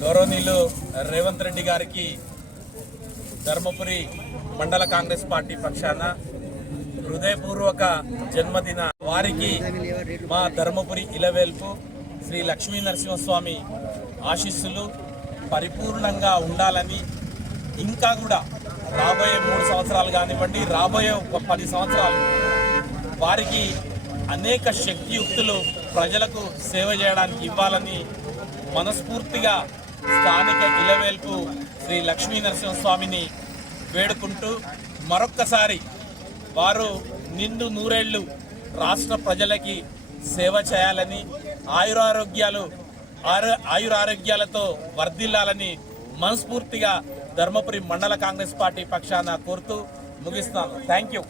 గౌరవనీయులు రేవంత్ రెడ్డి గారికి ధర్మపురి మండల కాంగ్రెస్ పార్టీ పక్షాన హృదయపూర్వక జన్మదిన వారికి మా ధర్మపురి ఇలవేల్పు శ్రీ లక్ష్మీ నరసింహస్వామి ఆశీస్సులు పరిపూర్ణంగా ఉండాలని ఇంకా కూడా రాబోయే మూడు సంవత్సరాలు కానివ్వండి రాబోయే ఒక పది సంవత్సరాలు వారికి అనేక శక్తియుక్తులు ప్రజలకు సేవ చేయడానికి ఇవ్వాలని మనస్ఫూర్తిగా స్థానిక ఇలవేల్పు శ్రీ లక్ష్మీ నరసింహస్వామిని వేడుకుంటూ మరొక్కసారి వారు నిండు నూరేళ్లు రాష్ట్ర ప్రజలకి సేవ చేయాలని ఆయురారోగ్యాలు ఆరు ఆయురారోగ్యాలతో వర్ధిల్లాలని మనస్ఫూర్తిగా ధర్మపురి మండల కాంగ్రెస్ పార్టీ పక్షాన కోరుతూ ముగిస్తాను థ్యాంక్ యూ